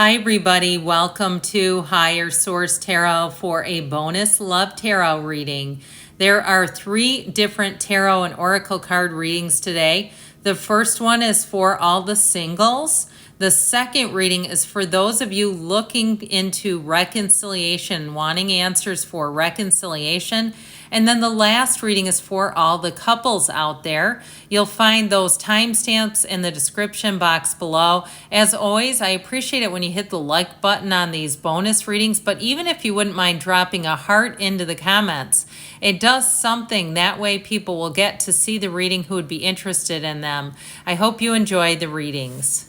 Hi, everybody. Welcome to Higher Source Tarot for a bonus love tarot reading. There are 3 different tarot and oracle card readings today. The first one is for all the singles. The second reading is for those of you looking into reconciliation, wanting answers for reconciliation. And then the last reading is for all the couples out there. You'll find those timestamps in the description box below. As always, I appreciate it when you hit the like button on these bonus readings, but even if you wouldn't mind dropping a heart into the comments, it does something. That way people will get to see the reading who would be interested in them. I hope you enjoy the readings.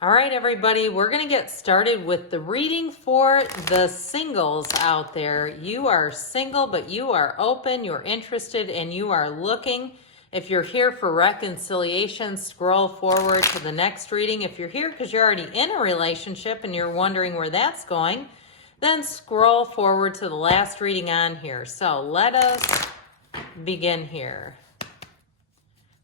All right, everybody, we're going to get started with the reading for the singles out there. You are single, but you are open, you're interested, and you are looking. If you're here for reconciliation, scroll forward to the next reading. If you're here because you're already in a relationship and you're wondering where that's going, then scroll forward to the last reading on here. So let us begin here.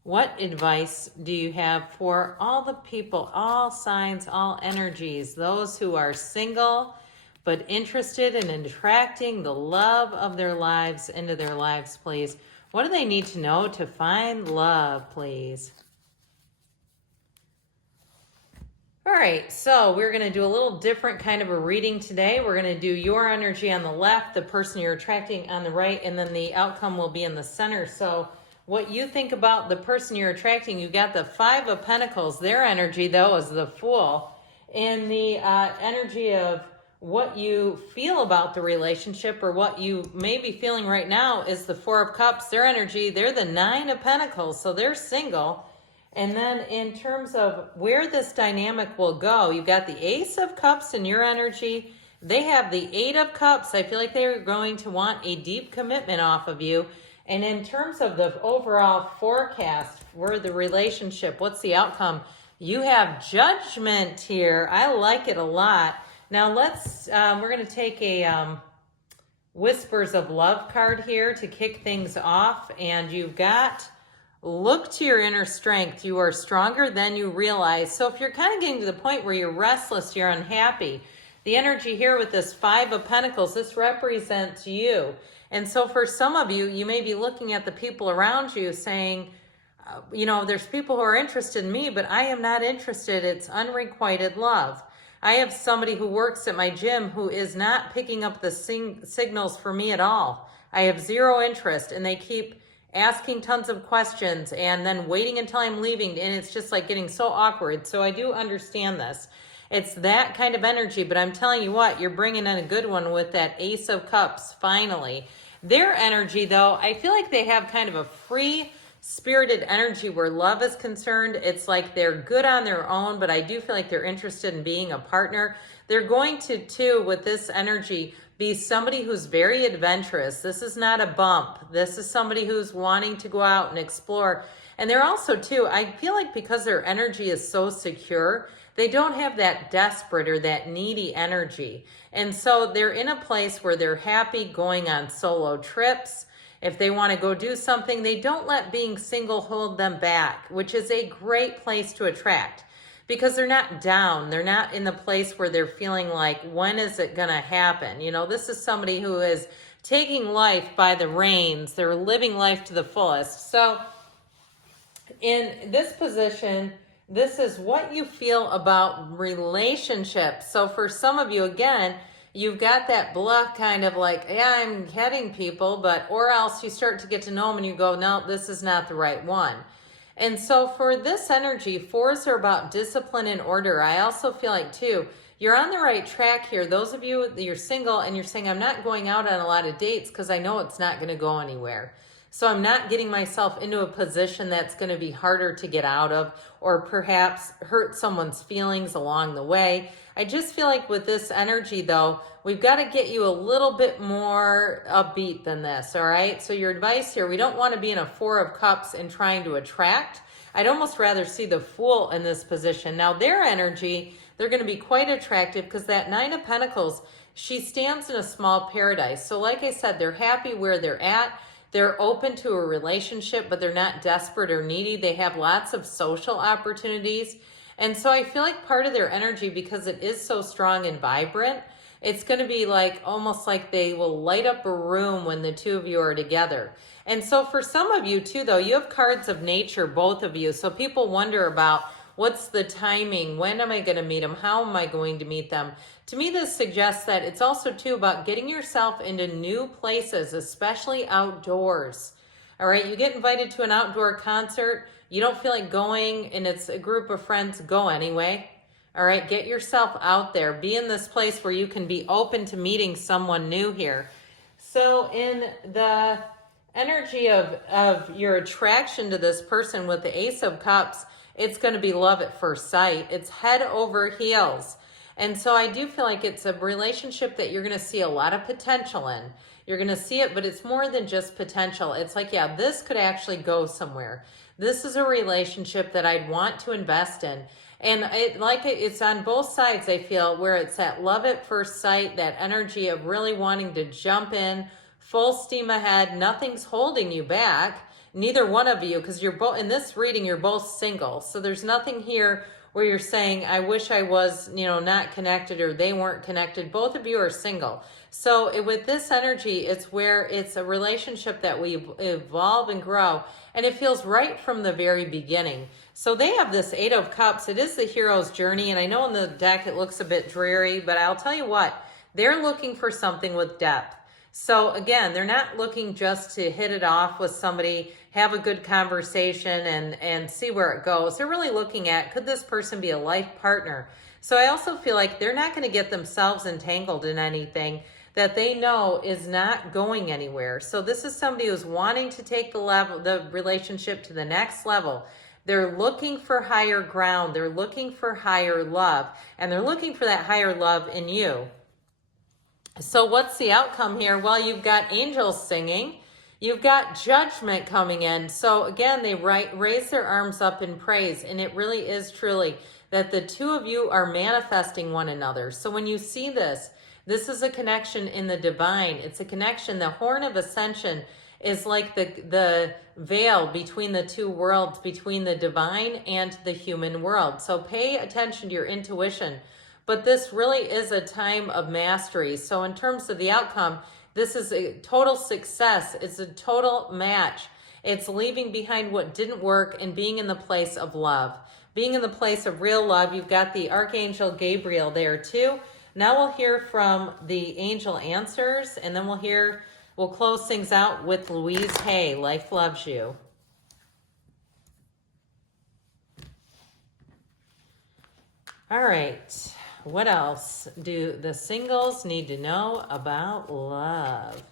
What advice do you have for all the people, all signs, all energies, those who are single but interested in attracting the love of their lives into their lives, please? What do they need to know to find love, please? All right, so we're going to do a little different kind of a reading today. We're going to do your energy on the left, the person you're attracting on the right, and then the outcome will be in the center. So what you think about the person you're attracting, you got the 5 of Pentacles. Their energy, though, is the Fool. And the energy of what you feel about the relationship or what you may be feeling right now is the 4 of Cups. Their energy, they're the 9 of Pentacles, so they're single. And then in terms of where this dynamic will go, you've got the Ace of Cups in your energy. They have the 8 of Cups. I feel like they're going to want a deep commitment off of you. And in terms of the overall forecast for the relationship, what's the outcome? You have Judgment here. I like it a lot. Now we're going to take a Whispers of Love card here to kick things off. And you've got, look to your inner strength. You are stronger than you realize. So if you're kind of getting to the point where you're restless, you're unhappy, the energy here with this 5 of Pentacles, this represents you. And so for some of you, you may be looking at the people around you saying, there's people who are interested in me, but I am not interested. It's unrequited love. I have somebody who works at my gym who is not picking up the signals for me at all. I have 0 interest, and they keep asking tons of questions and then waiting until I'm leaving, and it's just like getting so awkward. So I do understand this. It's that kind of energy, but I'm telling you what, you're bringing in a good one with that Ace of Cups, finally. Their energy, though, I feel like they have kind of a free-spirited energy where love is concerned. It's like they're good on their own, but I do feel like they're interested in being a partner. They're going to, too, with this energy, be somebody who's very adventurous. This is not a bump. This is somebody who's wanting to go out and explore. And they're also, too, I feel like because their energy is so secure, they don't have that desperate or that needy energy. And so they're in a place where they're happy going on solo trips. If they want to go do something, they don't let being single hold them back, which is a great place to attract because they're not down. They're not in the place where they're feeling like, when is it going to happen? This is somebody who is taking life by the reins. They're living life to the fullest. So in this position, this is what you feel about relationships. So for some of you, again, you've got that bluff kind of like, yeah, I'm getting people, or else you start to get to know them and you go, no, this is not the right one. And so for this energy, 4s are about discipline and order. I also feel like, too, you're on the right track here. Those of you, you're single and you're saying, I'm not going out on a lot of dates because I know it's not going to go anywhere. So I'm not getting myself into a position that's going to be harder to get out of or perhaps hurt someone's feelings along the way. I just feel like with this energy, though, we've got to get you a little bit more upbeat than this, all right? So your advice here, we don't want to be in a 4 of Cups and trying to attract. I'd almost rather see the Fool in this position. Now, their energy, they're going to be quite attractive because that 9 of Pentacles, she stands in a small paradise. So like I said, they're happy where they're at. They're open to a relationship, but they're not desperate or needy. They have lots of social opportunities. And so I feel like part of their energy, because it is so strong and vibrant, it's going to be like almost like they will light up a room when the two of you are together. And so for some of you too, though, you have cards of nature, both of you. So people wonder about what's the timing? When am I going to meet them? How am I going to meet them? To me, this suggests that it's also too about getting yourself into new places, especially outdoors. All right, you get invited to an outdoor concert, you don't feel like going, and it's a group of friends, go anyway. All right, get yourself out there. Be in this place where you can be open to meeting someone new here. So in the energy of your attraction to this person with the Ace of Cups, it's going to be love at first sight. It's head over heels. And so I do feel like it's a relationship that you're going to see a lot of potential in. You're going to see it, but it's more than just potential. It's like, yeah, this could actually go somewhere. This is a relationship that I'd want to invest in. And it's on both sides, I feel, where it's that love at first sight, that energy of really wanting to jump in, full steam ahead. Nothing's holding you back. Neither one of you, because you're both, in this reading, you're both single. So there's nothing here where you're saying, I wish I was, not connected, or they weren't connected. Both of you are single. So with this energy, it's where it's a relationship that we evolve and grow, and it feels right from the very beginning. So they have this Eight of Cups. It is the hero's journey, and I know in the deck it looks a bit dreary, but I'll tell you what, they're looking for something with depth. So again, they're not looking just to hit it off with somebody, have a good conversation and see where it goes. They're really looking at, could this person be a life partner? So I also feel like they're not going to get themselves entangled in anything that they know is not going anywhere. So this is somebody who's wanting to take the relationship to the next level. They're looking for higher ground. They're looking for higher love, and they're looking for that higher love in you. So what's the outcome here? Well, you've got angels singing. You've got judgment coming in. So again, they raise their arms up in praise, and it really is truly that the two of you are manifesting one another. So when you see this, this is a connection in the divine. It's a connection. The horn of ascension is like the veil between the two worlds, between the divine and the human world. So pay attention to your intuition. But this really is a time of mastery. So in terms of the outcome, this is a total success. It's a total match. It's leaving behind what didn't work and being in the place of love. Being in the place of real love. You've got the Archangel Gabriel there too. Now we'll hear from the angel answers, and then we'll close things out with Louise Hay, Life Loves You. All right. What else do the singles need to know about love?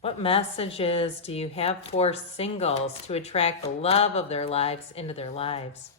What messages do you have for singles to attract the love of their lives into their lives?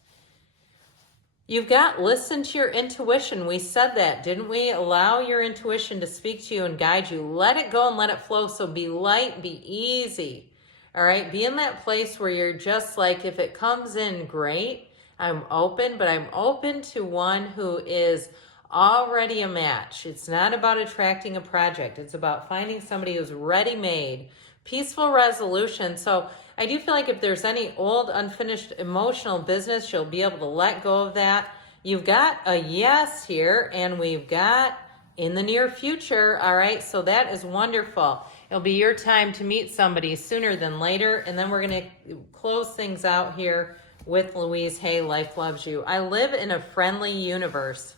You've got listen to your intuition. We said that, didn't we? Allow your intuition to speak to you and guide you. Let it go and let it flow. So be light, be easy. All right? Be in that place where you're just like, if it comes in, great. I'm open, but I'm open to one who is already a match. It's not about attracting a project. It's about finding somebody who's ready-made. Peaceful resolution. So I do feel like if there's any old, unfinished emotional business, you'll be able to let go of that. You've got a yes here, and we've got in the near future. All right, so that is wonderful. It'll be your time to meet somebody sooner than later, and then we're going to close things out here with Louise Hay, Life Loves You. I live in a friendly universe.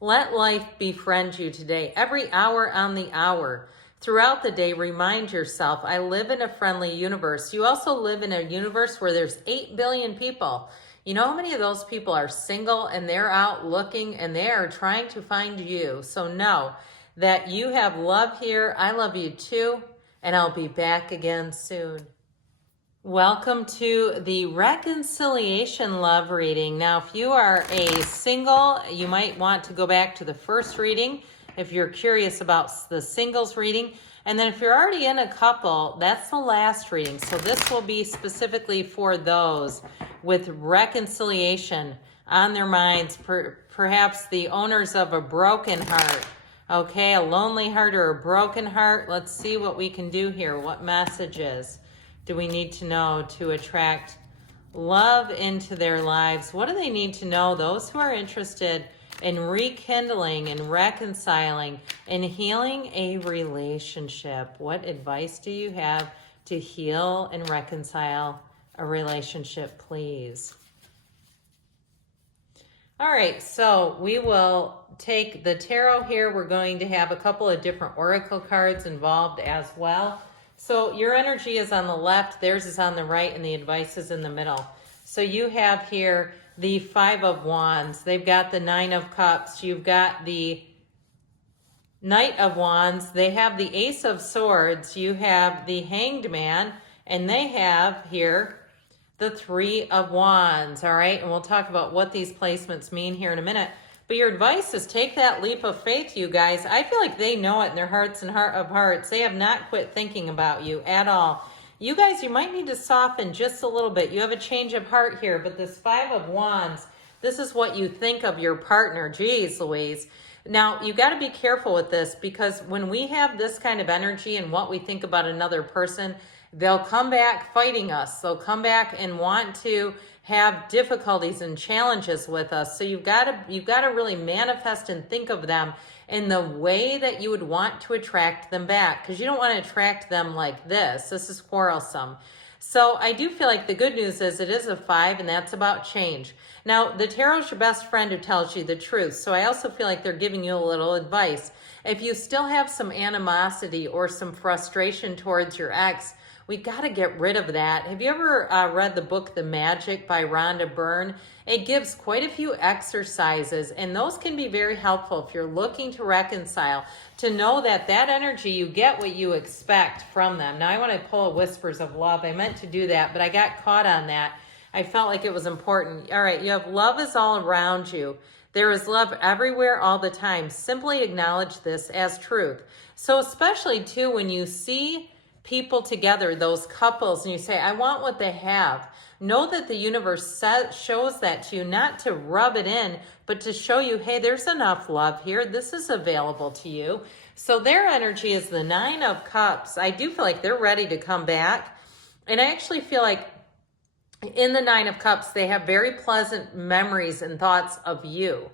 Let life befriend you today. Every hour on the hour. Throughout the day, remind yourself, I live in a friendly universe. You also live in a universe where there's 8 billion people. You know how many of those people are single and they're out looking and they are trying to find you. So know that you have love here. I love you too. And I'll be back again soon. Welcome to the reconciliation love reading. Now, if you are a single, you might want to go back to the first reading if you're curious about the singles reading. And then if you're already in a couple, that's the last reading. So this will be specifically for those with reconciliation on their minds, perhaps the owners of a broken heart. Okay, a lonely heart or a broken heart. Let's see what we can do here. What messages do we need to know to attract love into their lives. What do they need to know? Those who are interested in rekindling and reconciling and healing a relationship. What advice do you have to heal and reconcile a relationship, please? All right, so we will take the tarot here. We're going to have a couple of different oracle cards involved as well. So your energy is on the left, theirs is on the right, and the advice is in the middle. So you have here the Five of Wands. They've got the Nine of Cups. You've got the Knight of Wands. They have the Ace of Swords. You have the Hanged Man, and they have here the Three of Wands, all right? And we'll talk about what these placements mean here in a minute. But your advice is take that leap of faith, you guys. I feel like they know it in their hearts and heart of hearts. They have not quit thinking about you at all. You guys, you might need to soften just a little bit. You have a change of heart here, but this Five of Wands, this is what you think of your partner. Geez, Louise. Now, you got to be careful with this, because when we have this kind of energy and what we think about another person, they'll come back fighting us. They'll come back and want to have difficulties and challenges with us. So you've got to really manifest and think of them in the way that you would want to attract them back, because you don't want to attract them like this. This is quarrelsome. So I do feel like the good news is it is a 5, and that's about change. Now, the tarot's your best friend who tells you the truth. So I also feel like they're giving you a little advice. If you still have some animosity or some frustration towards your ex, we got to get rid of that. Have you ever read the book The Magic by Rhonda Byrne? It gives quite a few exercises, and those can be very helpful if you're looking to reconcile, to know that that energy, you get what you expect from them. Now, I want to pull a Whispers of Love. I meant to do that, but I got caught on that. I felt like it was important. All right, you have love is all around you. There is love everywhere all the time. Simply acknowledge this as truth. So especially, too, when you see people together, those couples, and you say, I want what they have. Know that the universe shows that to you, not to rub it in, but to show you, hey, there's enough love here. This is available to you. So their energy is the Nine of Cups. I do feel like they're ready to come back. And I actually feel like in the Nine of Cups, they have very pleasant memories and thoughts of you.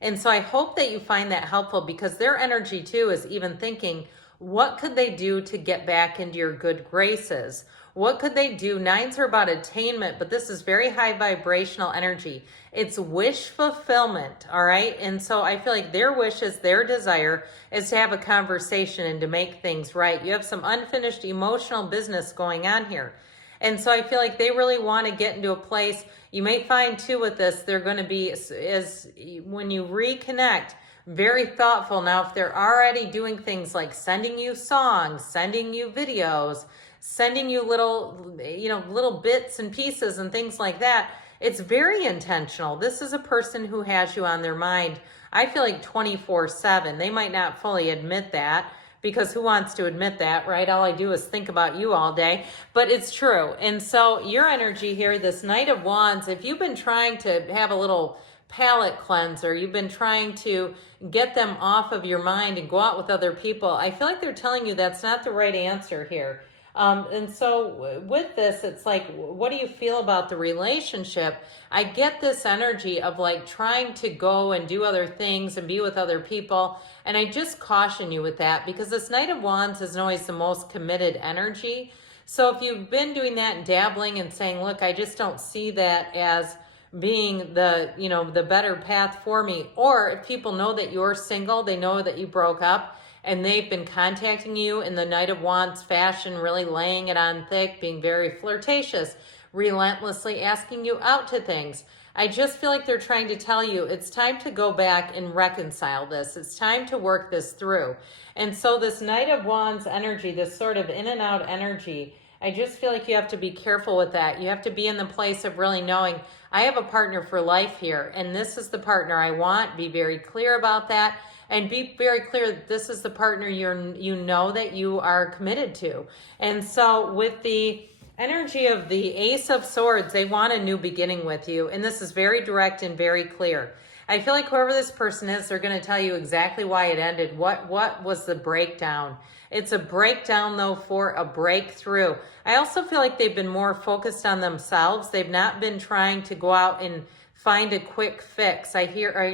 And so I hope that you find that helpful, because their energy too is even thinking, what could they do to get back into your good graces? What could they do? Nines are about attainment, but this is very high vibrational energy. It's wish fulfillment, all right? And so I feel like their wishes, their desire is to have a conversation and to make things right. You have some unfinished emotional business going on here. And so I feel like they really want to get into a place. You may find too with this, they're going to be, as when you reconnect, very thoughtful. Now, if they're already doing things like sending you songs, sending you videos, sending you little bits and pieces and things like that, it's very intentional. This is a person who has you on their mind. I feel like 24/7. They might not fully admit that, because who wants to admit that, right? All I do is think about you all day, but it's true. And so your energy here, this Knight of Wands, if you've been trying to have a little palate cleanser, you've been trying to get them off of your mind and go out with other people, I feel like they're telling you that's not the right answer here. And so with this, it's like, what do you feel about the relationship? I get this energy of like trying to go and do other things and be with other people. And I just caution you with that, because this Knight of Wands isn't always the most committed energy. So if you've been doing that and dabbling and saying, look, I just don't see that as being the better path for me. Or if people know that you're single, they know that you broke up, and they've been contacting you in the Knight of Wands fashion, really laying it on thick, being very flirtatious, relentlessly asking you out to things. I just feel like they're trying to tell you it's time to go back and reconcile this. It's time to work this through. And so this Knight of Wands energy, this sort of in and out energy, I just feel like you have to be careful with that. You have to be in the place of really knowing, I have a partner for life here, and this is the partner I want. Be very clear about that. And be very clear that this is the partner you know that you are committed to. And so with the energy of the Ace of Swords, they want a new beginning with you. And this is very direct and very clear. I feel like whoever this person is, they're going to tell you exactly why it ended. What was the breakdown? It's a breakdown, though, for a breakthrough. I also feel like they've been more focused on themselves. They've not been trying to go out and find a quick fix. I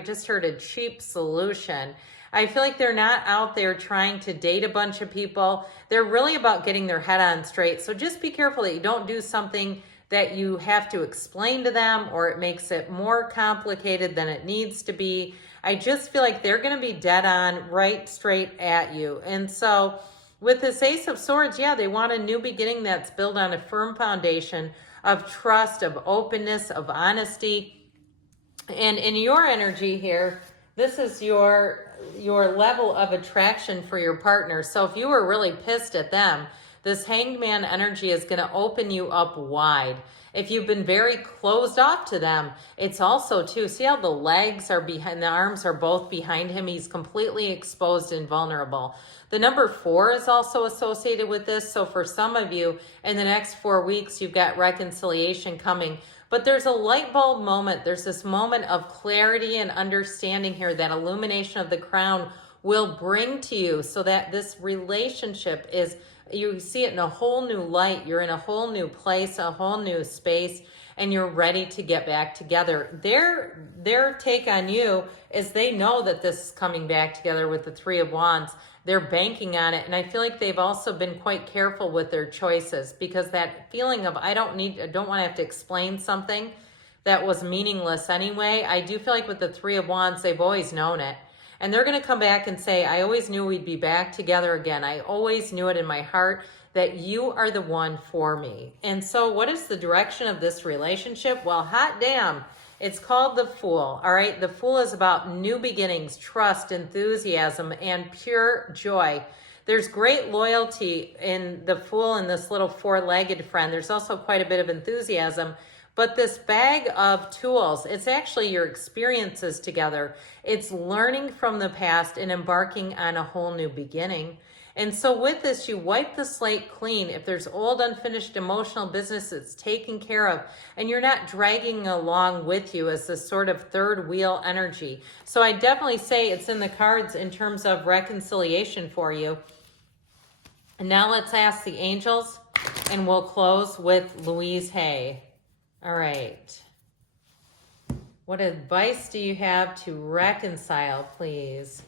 just heard a cheap solution. I feel like they're not out there trying to date a bunch of people. They're really about getting their head on straight. So just be careful that you don't do something that you have to explain to them, or it makes it more complicated than it needs to be. I just feel like they're going to be dead on, right straight at you. And so with this Ace of Swords, yeah, they want a new beginning that's built on a firm foundation of trust, of openness, of honesty. And in your energy here, this is your level of attraction for your partner. So if you were really pissed at them, this Hanged Man energy is going to open you up wide. If you've been very closed off to them, it's also too, see how the legs are behind, the arms are both behind him. He's completely exposed and vulnerable. The number 4 is also associated with this. So for some of you, in the next 4 weeks, you've got reconciliation coming. But there's a light bulb moment. There's this moment of clarity and understanding here that illumination of the crown will bring to you, so that this relationship is, you see it in a whole new light. You're in a whole new place, a whole new space, and you're ready to get back together. Their take on you is they know that this is coming back together with the 3 of Wands. They're banking on it. And I feel like they've also been quite careful with their choices, because that feeling of I don't want to have to explain something that was meaningless anyway. I do feel like with the 3 of Wands, they've always known it. And they're going to come back and say, I always knew we'd be back together again. I always knew it in my heart that you are the one for me. And so what is the direction of this relationship? Well, hot damn, it's called the Fool. All right. The Fool is about new beginnings, trust, enthusiasm, and pure joy. There's great loyalty in the Fool and this little 4-legged friend. There's also quite a bit of enthusiasm. But this bag of tools, it's actually your experiences together. It's learning from the past and embarking on a whole new beginning. And so with this, you wipe the slate clean. If there's old, unfinished emotional business, it's taken care of. And you're not dragging along with you as this sort of third wheel energy. So I definitely say it's in the cards in terms of reconciliation for you. And now let's ask the angels, and we'll close with Louise Hay. All right. What advice do you have to reconcile, please?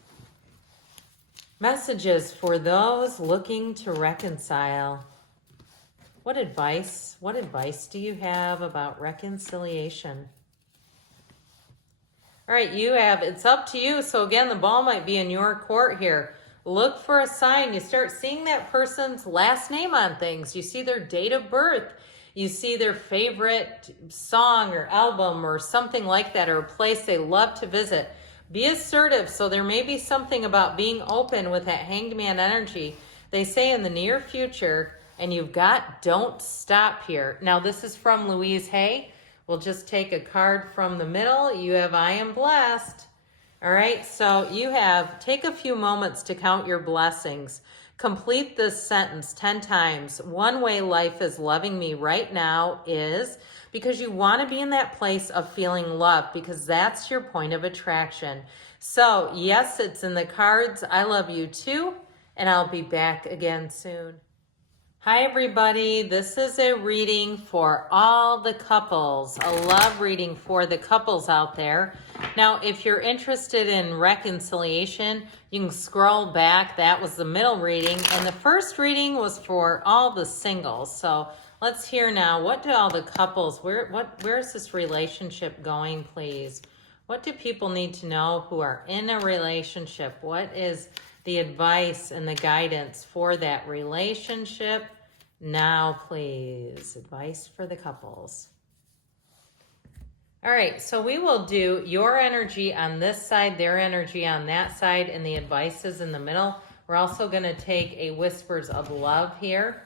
Messages for those looking to reconcile. What advice do you have about reconciliation? All right, you have, it's up to you. So again, the ball might be in your court here. Look for a sign. You start seeing that person's last name on things. You see their date of birth. You see their favorite song or album or something like that, or a place they love to visit. Be assertive. So there may be something about being open with that Hanged Man energy. They say in the near future, and you've got don't stop here. Now this is from Louise Hay. We'll just take a card from the middle. You have I am blessed. All right, so you have, take a few moments to count your blessings. Complete this sentence 10 times. One way life is loving me right now is, because you want to be in that place of feeling love, because that's your point of attraction. So yes, it's in the cards. I love you too, and I'll be back again soon. Hi everybody, this is a reading for all the couples, a love reading for the couples out there. Now, if you're interested in reconciliation, you can scroll back. That was the middle reading, and the first reading was for all the singles. So let's hear now, what do all the couples, where's this relationship going, please? What do people need to know who are in a relationship? What is the advice and the guidance for that relationship now, please? Advice for the couples. All right, so we will do your energy on this side, their energy on that side, and the advice is in the middle. We're also going to take a Whispers of Love here.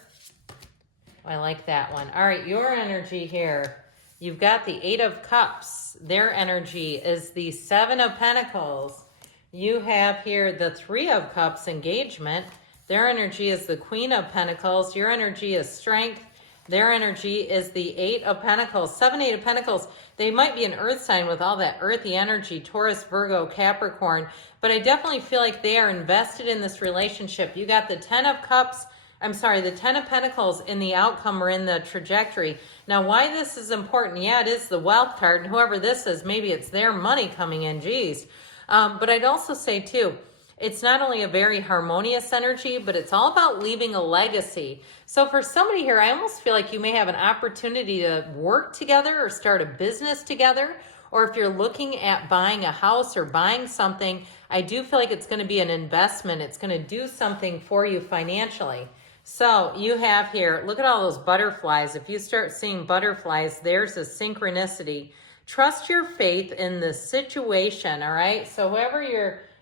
I like that one. All right, your energy here. You've got the 8 of Cups. Their energy is the 7 of Pentacles. You have here the 3 of Cups, engagement. Their energy is the Queen of Pentacles. Your energy is strength. Their energy is the 8 of Pentacles. 7, 8 of Pentacles. They might be an earth sign with all that earthy energy, Taurus, Virgo, Capricorn. But I definitely feel like they are invested in this relationship. You got the 10 of Cups. I'm sorry, the 10 of Pentacles in the outcome or in the trajectory. Now, why this is important, yeah, it is the wealth card. And whoever this is, maybe it's their money coming in, geez. But I'd also say, too, it's not only a very harmonious energy, but it's all about leaving a legacy. So for somebody here, I almost feel like you may have an opportunity to work together or start a business together. Or if you're looking at buying a house or buying something, I do feel like it's going to be an investment. It's going to do something for you financially. So you have here, look at all those butterflies. If you start seeing butterflies, there's a synchronicity. Trust your faith in the situation, all right? So whoever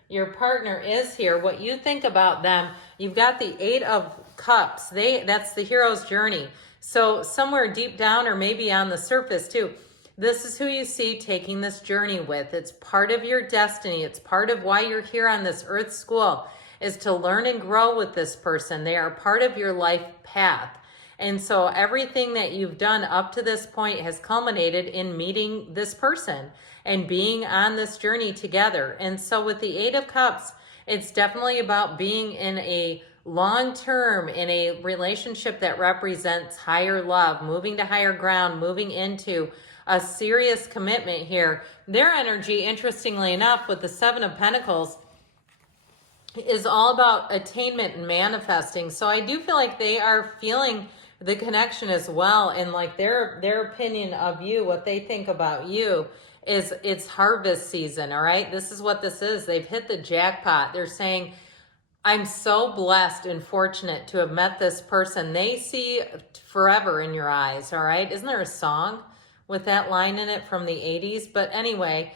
your partner is here, what you think about them, you've got the 8 of Cups. That's the hero's journey. So somewhere deep down or maybe on the surface too, this is who you see taking this journey with. It's part of your destiny. It's part of why you're here on this earth school, is to learn and grow with this person. They are part of your life path. And so everything that you've done up to this point has culminated in meeting this person and being on this journey together. And so with the 8 of Cups, it's definitely about being in a long-term, in a relationship that represents higher love, moving to higher ground, moving into a serious commitment here. Their energy, interestingly enough, with the 7 of Pentacles, is all about attainment and manifesting. So I do feel like they are feeling the connection as well, and like their opinion of you, what they think about you is it's harvest season, all right? This is what this is. They've hit the jackpot. They're saying, I'm so blessed and fortunate to have met this person. They see forever in your eyes, all right? Isn't there a song with that line in it from the 80s? But anyway,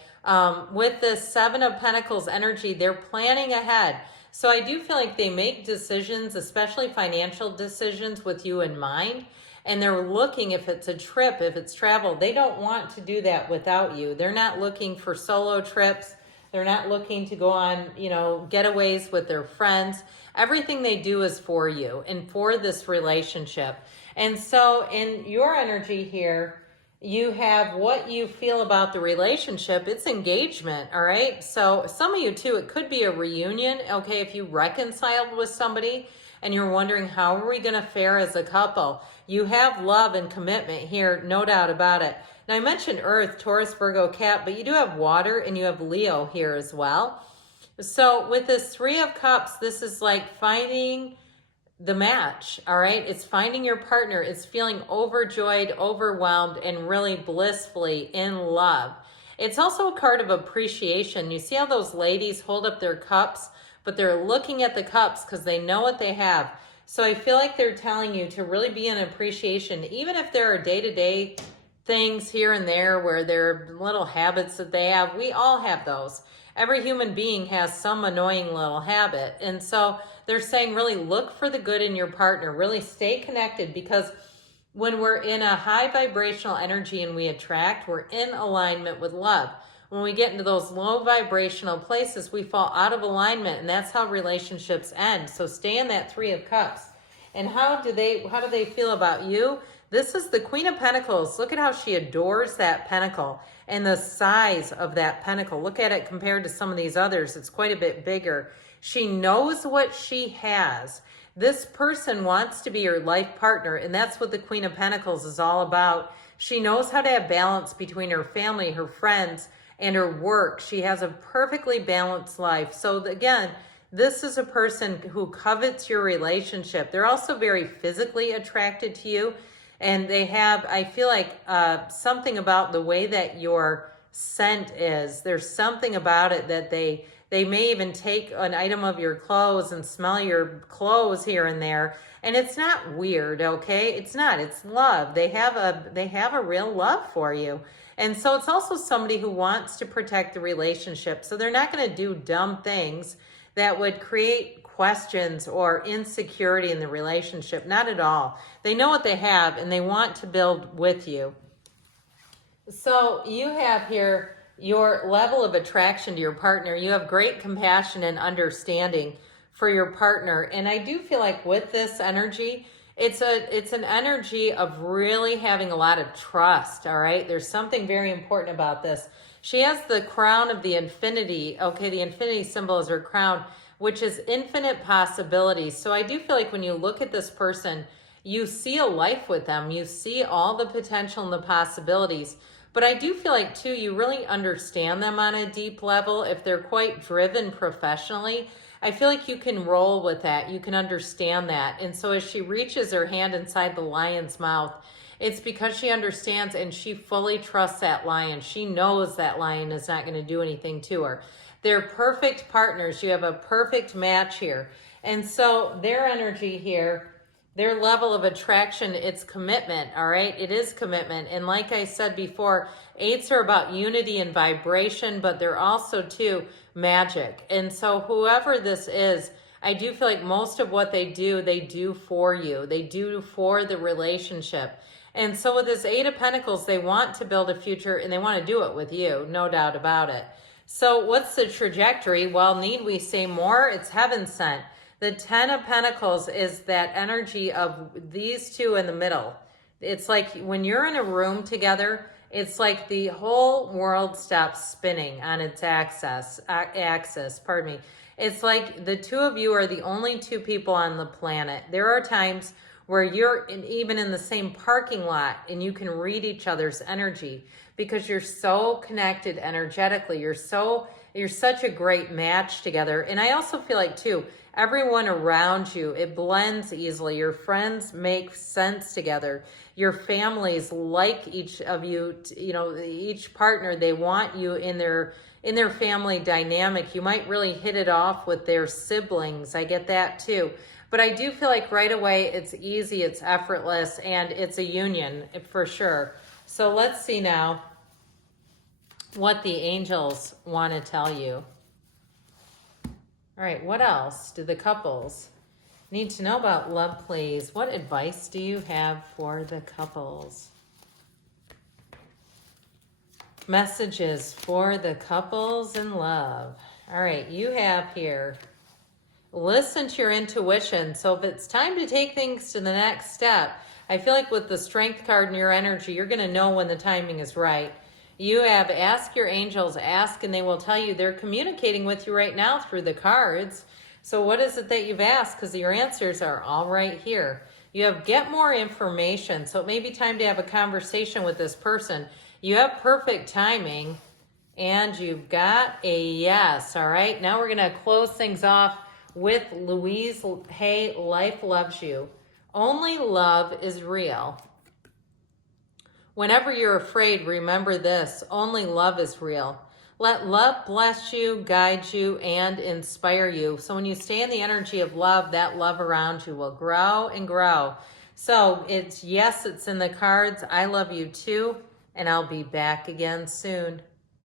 with the 7 of Pentacles energy, they're planning ahead. So I do feel like they make decisions, especially financial decisions, with you in mind. And they're looking, if it's a trip, if it's travel, they don't want to do that without you. They're not looking for solo trips. They're not looking to go on, getaways with their friends. Everything they do is for you and for this relationship. And so in your energy here, you have what you feel about the relationship. It's engagement, all right? So some of you too, it could be a reunion, okay, if you reconciled with somebody and you're wondering, how are we going to fare as a couple? You have love and commitment here, no doubt about it. Now, I mentioned Earth, Taurus, Virgo, Cap, but you do have water and you have Leo here as well. So with this 3 of Cups, this is like finding the match, all right? It's finding your partner. It's feeling overjoyed, overwhelmed, and really blissfully in love. It's also a card of appreciation. You see how those ladies hold up their cups, but they're looking at the cups because they know what they have. So I feel like they're telling you to really be in appreciation, even if there are day-to-day things here and there where there are little habits that they have. We all have those. Every human being has some annoying little habit. And so they're saying really look for the good in your partner. Really stay connected, because when we're in a high vibrational energy and we attract, we're in alignment with love. When we get into those low vibrational places, we fall out of alignment, and that's how relationships end. So stay in that 3 of Cups. And how do they feel about you? This is the Queen of Pentacles. Look at how she adores that pentacle and the size of that pentacle. Look at it compared to some of these others. It's quite a bit bigger. She knows what she has. This person wants to be your life partner, and that's what the Queen of Pentacles is all about. She knows how to have balance between her family, her friends, and her work. She has a perfectly balanced life. So again, this is a person who covets your relationship. They're also very physically attracted to you. And they have, I feel like, something about the way that your scent is. There's something about it that they may even take an item of your clothes and smell your clothes here and there. And it's not weird, okay? It's not. It's love. They have a real love for you. And so it's also somebody who wants to protect the relationship. So they're not going to do dumb things that would create questions or insecurity in the relationship. Not at all. They know what they have and they want to build with you. So you have here your level of attraction to your partner. You have great compassion and understanding for your partner. And I do feel like with this energy, It's an energy of really having a lot of trust, all right? There's something very important about this. She has the crown of the infinity. Okay, the infinity symbol is her crown, which is infinite possibilities. So I do feel like when you look at this person, you see a life with them. You see all the potential and the possibilities. But I do feel like, too, you really understand them on a deep level. If they're quite driven professionally, I feel like you can roll with that. You can understand that. And so as she reaches her hand inside the lion's mouth, it's because she understands and she fully trusts that lion. She knows that lion is not going to do anything to her. They're perfect partners. You have a perfect match here. And so their energy here, their level of attraction, it's commitment, all right? It is commitment. And like I said before, 8s are about unity and vibration, but they're also, too, magic. And so whoever this is, I do feel like most of what they do for you. They do for the relationship. And so with this 8 of Pentacles, they want to build a future and they want to do it with you, no doubt about it. So what's the trajectory? Well, need we say more? It's heaven sent. The 10 of Pentacles is that energy of these two in the middle. It's like when you're in a room together, it's like the whole world stops spinning on its axis, pardon me. It's like the two of you are the only two people on the planet. There are times where you're even in the same parking lot and you can read each other's energy because you're so connected energetically. You're such a great match together. And I also feel like, too, everyone around you, it blends easily. Your friends make sense together. Your families like each of you, each partner, they want you in their family dynamic. You might really hit it off with their siblings. I get that too. But I do feel like right away it's easy, it's effortless, and it's a union for sure. So let's see now what the angels want to tell you. All right, what else do the couples need to know about love, please? What advice do you have for the couples? Messages for the couples in love. All right, you have here, listen to your intuition. So if it's time to take things to the next step, I feel like with the Strength card in your energy, you're going to know when the timing is right. You have ask your angels, ask, and they will tell you. They're communicating with you right now through the cards. So what is it that you've asked? Because your answers are all right here. You have get more information. So it may be time to have a conversation with this person. You have perfect timing, and you've got a yes. All right, now we're going to close things off with Louise. Hey, life loves you. Only love is real. Whenever you're afraid, remember this: only love is real. Let love bless you, guide you, and inspire you. So when you stay in the energy of love, that love around you will grow and grow. So it's in the cards. I love you too, and I'll be back again soon.